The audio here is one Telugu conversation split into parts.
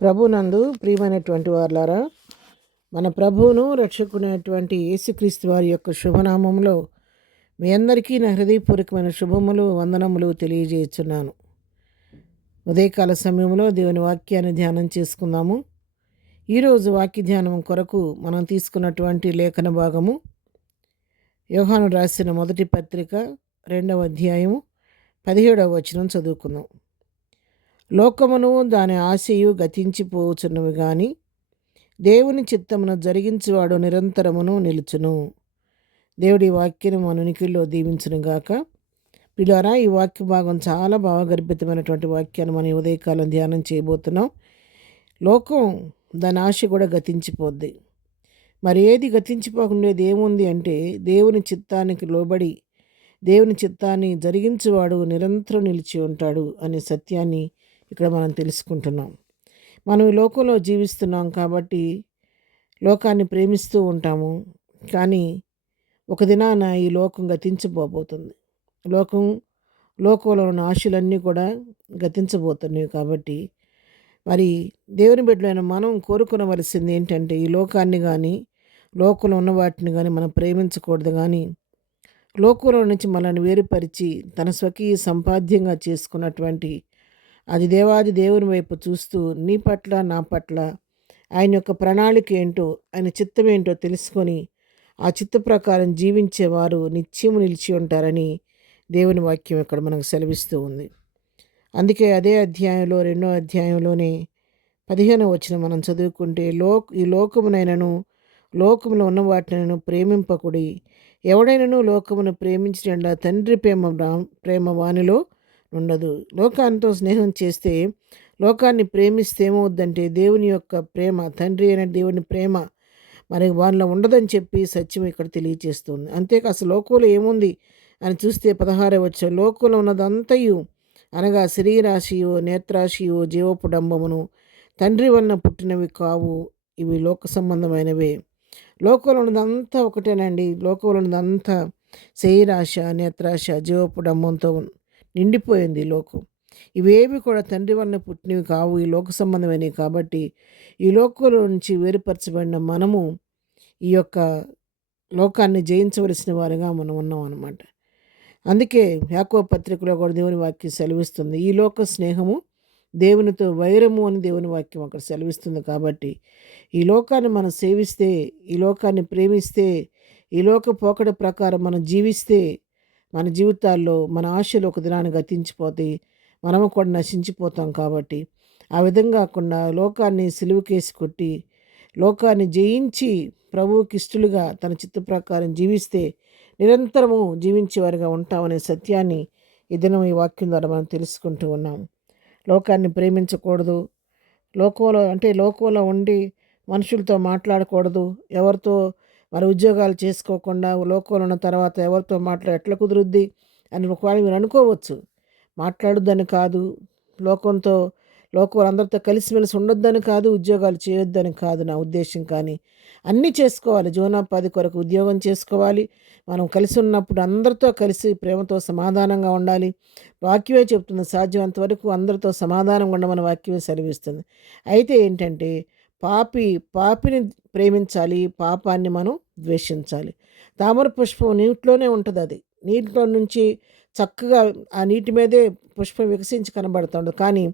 ప్రభునందు ప్రియమైనటువంటి వారులారా, మన ప్రభువును రక్షకునేటువంటి యేసుక్రీస్తు వారి యొక్క శుభనామంలో మీ అందరికీ నా హృదయపూర్వకమైన శుభములు వందనములు తెలియజేస్తున్నాను. ఉదయకాల సమయంలో దేవుని వాక్యాన్ని ధ్యానం చేసుకుందాము. ఈరోజు వాక్య ధ్యానం కొరకు మనం తీసుకున్నటువంటి లేఖన భాగము యోహాను రాసిన మొదటి పత్రిక 2వ అధ్యాయము 17వ వచనం చదువుకుందాం. లోకమును దాని ఆశయు గతించిపోవచ్చున్నవి గాని దేవుని చిత్తమును జరిగించువాడు నిరంతరమును నిలుచును. దేవుడి వాక్యను మన ఉనికిలో దీవించునుగాక. పిల్లారా, ఈ వాక్య భాగం చాలా భావగర్భితమైనటువంటి వాక్యాన్ని మనం ఉదయకాలం ధ్యానం చేయబోతున్నాం. లోకం దాని ఆశ కూడా గతించిపోద్ది. మరి ఏది గతించిపోకుండేది ఏముంది అంటే, దేవుని చిత్తానికి లోబడి దేవుని చిత్తాన్ని జరిగించువాడు నిరంతరం నిలిచి ఉంటాడు అనే సత్యాన్ని ఇక్కడ మనం తెలుసుకుంటున్నాం. మనం ఈ లోకంలో జీవిస్తున్నాం కాబట్టి లోకాన్ని ప్రేమిస్తూ ఉంటాము. కానీ ఒక దినాన ఈ లోకం గతించబోతుంది. లోకంలో ఉన్న ఆశలన్నీ కూడా గతించబోతున్నాయి. కాబట్టి మరి దేవుని బిడ్డలైన మనం కోరుకునవలసింది ఏంటంటే, ఈ లోకాన్ని కానీ లోకంలో ఉన్న వాటిని కానీ మనం ప్రేమించకూడదు. కానీ లోకంలో నుంచి మనల్ని వేరుపరిచి తన స్వకీయ సంపాద్యంగా చేసుకున్నటువంటి అది దేవాది దేవుని వైపు చూస్తూ నీ పట్ల నా పట్ల ఆయన యొక్క ప్రణాళిక ఏంటో, ఆయన చిత్తం ఏంటో తెలుసుకొని ఆ చిత్త ప్రకారం జీవించేవారు నిత్యము నిలిచి ఉంటారని దేవుని వాక్యం ఇక్కడ మనకు సెలవిస్తూ ఉంది. అందుకే అదే అధ్యాయంలో 2వ అధ్యాయంలోనే 15వ వచనం మనం చదువుకుంటే, ఈ లోకమునైనను లోకములో ఉన్న వాటినైనా ప్రేమింపకుడి. ఎవడైనను లోకమును ప్రేమించిన తండ్రి ప్రేమ వానిలో ఉండదు. లోకాంతో స్నేహం చేస్తే, లోకాన్ని ప్రేమిస్తే ఏమవుద్దంటే, దేవుని యొక్క ప్రేమ, తండ్రి అయిన దేవుని ప్రేమ మరి వాళ్ళలో ఉండదని చెప్పి సత్యం ఇక్కడ తెలియజేస్తుంది. అంతేకా అసలు లోకంలో ఏముంది అని చూస్తే 16వ వచనం, లోకంలో ఉన్నదంతయు అనగా శరీరాశియు నేత్రాశియు జీవపు డంబమును తండ్రి వలన పుట్టినవి కావు, ఇవి లోక సంబంధమైనవే. లోకంలో ఉన్నదంతా ఒకటేనండి. లోకంలో ఉన్నదంతా శరీరాశ నేత్రాశ జీవపు డంబంతో నిండిపోయింది లోకం. ఇవేవి కూడా తండ్రి వలన పుట్టినవి కావు, ఈ లోక సంబంధమైనవి. కాబట్టి ఈ లోకంలో నుంచి వేరుపరచబడిన మనము ఈ యొక్క లోకాన్ని జయించవలసిన వారిగా మనం ఉన్నాం అన్నమాట. అందుకే యాకోబు పత్రికలో కూడా దేవుని వాక్యం సెలవిస్తుంది, ఈ లోక స్నేహము దేవునితో వైరము అని దేవుని వాక్యం అక్కడ సెలవిస్తుంది. కాబట్టి ఈ లోకాన్ని మనం సేవిస్తే, ఈ లోకాన్ని ప్రేమిస్తే, ఈ లోక పోకడ ప్రకారం మనం జీవిస్తే మన జీవితాల్లో మన ఆశలు ఒక దినాన్ని గతించిపోతాయి, మనము కూడా నశించిపోతాం. కాబట్టి ఆ విధంగా కాకుండా లోకాన్ని సిలువకేసి కొట్టి లోకాన్ని జయించి ప్రభువుకి ఇష్టలుగా తన చిత్త ప్రకారం జీవిస్తే నిరంతరము జీవించేవారిగా ఉంటామనే సత్యాన్ని ఈ దినం ఈ వాక్యం ద్వారా మనం తెలుసుకుంటూ ఉన్నాం. లోకాన్ని ప్రేమించకూడదు. లోకంలో ఉండి మనుషులతో మాట్లాడకూడదు. ఎవరితో మరి ఉద్యోగాలు చేసుకోకుండా లోకంలో ఉన్న తర్వాత ఎవరితో ఎట్లా కుదురుద్ది అని ఒకవేళ మీరు అనుకోవచ్చు. మాట్లాడొద్దని కాదు, లోకం అందరితో కలిసిమెలిసి ఉండొద్దని కాదు, ఉద్యోగాలు చేయొద్దని కాదు నా ఉద్దేశం. కానీ అన్నీ చేసుకోవాలి. జీవనోపాధి కొరకు ఉద్యోగం చేసుకోవాలి. మనం కలిసి ఉన్నప్పుడు అందరితో కలిసి ప్రేమతో సమాధానంగా ఉండాలి. వాక్యమే చెప్తుంది, సాధ్యమంత వరకు అందరితో సమాధానంగా ఉండమని వాక్యమే సెలవిస్తుంది. అయితే ఏంటంటే, పాపిని ప్రేమించాలి, పాపాన్ని మనం ద్వేషించాలి. తామర పుష్పం నీటిలోనే ఉంటుంది. అది నీటిలో నుంచి చక్కగా ఆ నీటి మీదే పుష్పం వికసించి కనబడుతుంది. కానీ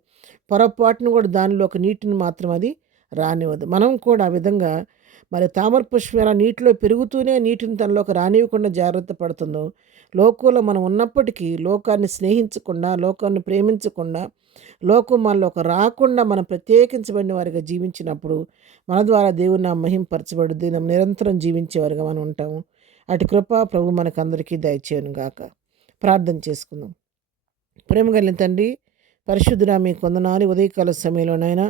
పొరపాటును కూడా దానిలో ఒక నీటిని మాత్రం అది రానివ్వదు. మనం కూడా ఆ విధంగా మరి తామర పుష్పం ఎలా నీటిలో పెరుగుతూనే నీటిని తనలోకి రానివ్వకుండా జాగ్రత్త పడుతుందో, లోకంలో మనం ఉన్నప్పటికీ లోకాన్ని స్నేహించకుండా, లోకాన్ని ప్రేమించకుండా, లోకం మనలోకి రాకుండా మనం ప్రత్యేకించబడిన వారిగా జీవించినప్పుడు మన ద్వారా దేవుని నామం మహింపరచబడుద్ది. నిరంతరం జీవించేవారిగా మనం ఉంటాము. అటు కృప ప్రభు మనకందరికీ దయచేయను గాక. ప్రార్థన చేసుకుందాం. ప్రేమ కలిగిన తండ్రి, పరిశుద్ధుడా, మీకు వందనాలు. ఉదయకాల సమయంలోనైనా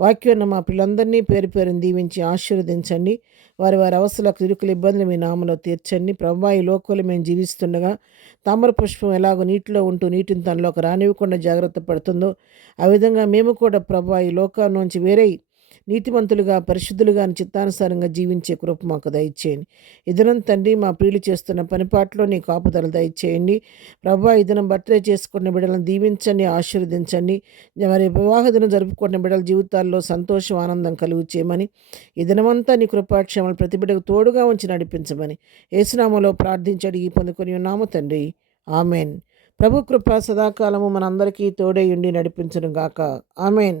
వాక్యాన్ని మా పిల్లలందరినీ పేరు పేరుని దీవించి ఆశీర్వదించండి. వారి అవసరాలకు ఇరుకుల ఇబ్బందులు మీ నామలో తీర్చండి. ప్రభువా, ఈ లోకంలో మేము జీవిస్తుండగా తామర పుష్పం ఎలాగో నీటిలో ఉంటూ నీటిని తనలోకి రానివ్వకుండా జాగ్రత్త పడుతుందో, ఆ విధంగా మేము కూడా ప్రభువా ఈ లోకం నుంచి వేరై నీతిమంతులుగా పరిశుద్ధులుగా చిత్తానుసారంగా జీవించే కృప మాకు దయచేయండి. ఈ దినం తండ్రి మా ప్రియులు చేస్తున్న పనిపాట్లో నీ కాపుదల దయచేయండి. ప్రభా ఈ దినం బర్త్డే చేసుకున్న బిడ్డలను దీవించండి, ఆశీర్వదించండి. మరి వివాహ దినం జరుపుకున్న బిడ్డల జీవితాల్లో సంతోషం ఆనందం కలుగు చేయమని, ఈ దినమంతా నీ కృపాక్షేమాలు ప్రతి బిడ్డకు తోడుగా ఉంచి నడిపించమని యేసునామములో ప్రార్థించి అడిగి పొందుకొని ఉన్నాము తండ్రి. ఆమెన్. ప్రభు కృప సదాకాలము మనందరికీ తోడై ఉండి నడిపించును గాక. ఆమెన్.